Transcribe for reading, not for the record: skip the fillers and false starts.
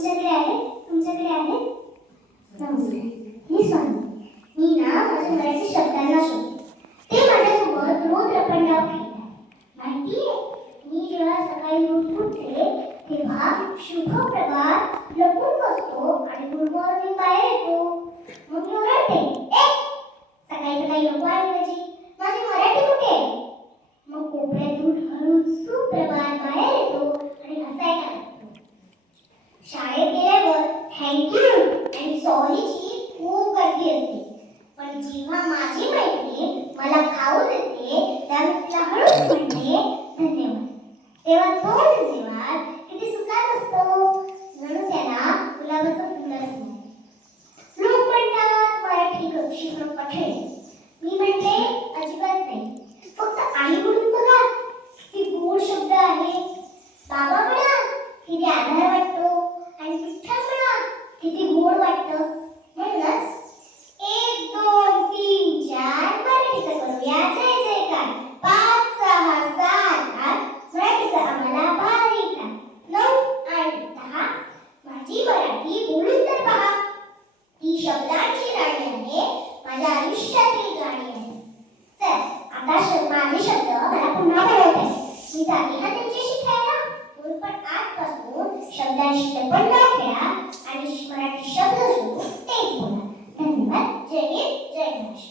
तुमच्याकडे आहे? तुमच्याकडे आहे? नमस्कार, मी स्वाती. मी ना माझ्या मराठी शब्दांना शोधते. ते माझ्यासोबत रोज लपंडाव खेळतात. माहितीये, मी जेव्हा सकाळी उठते तेव्हा शुभ प्रभात लपून बसतो आणि गुड मॉर्निंग बाहेर येतो. मग मी ओरडते, सकाळी सकाळी नको ऐकायची, माझी मराठी कुठे आहे? मग कोपऱ्यातून हळूच सुप्रभात बाहेर येतो आणि हसायला लागतो. शाळेत गेल्यावर थँक्यू आणि सॉरीची खूप गर्दी असते, पण जेव्हा माझी मैत्रीण मला खाऊ देते तेव्हा मी तिला हळूच म्हणते धन्यवाद. तेव्हा तो धन्यवाद किती सुंदर असतो, जणू त्याला गुलाबाचं फुलच नाही. लोक म्हणतात मराठी शिकणं कठीण. मी म्हणते अजिबात नाही. फक्त आई म्हणून बघा किती गोड शब्द आहे. बाबा म्हणा किती आधार वाटतो आणि विठ्ठल म्हणा किती गोड वाटतं. म्हणूनच 1 2 3 4 मराठीचं करूया जय जयकार. 5 6 7 8 मराठीचं आम्हाला भारी का. 9 आणि 10 माझी मराठी बोलून तर पहा. ती शब्दांची राणी आहे, माझ्या आयुष्यातील गाणी आहे. चल आता माझे शब्द मला पुन्हा बोलवते. मी जाते हा त्यांच्याशी खेळायला. तुम्ही पण आजपासून शब्दांशी लपंडाव खेळा आणि मराठी शब्द जो तेच बोला. धन्यवाद. जय हिंद, जय महाराष्ट्र.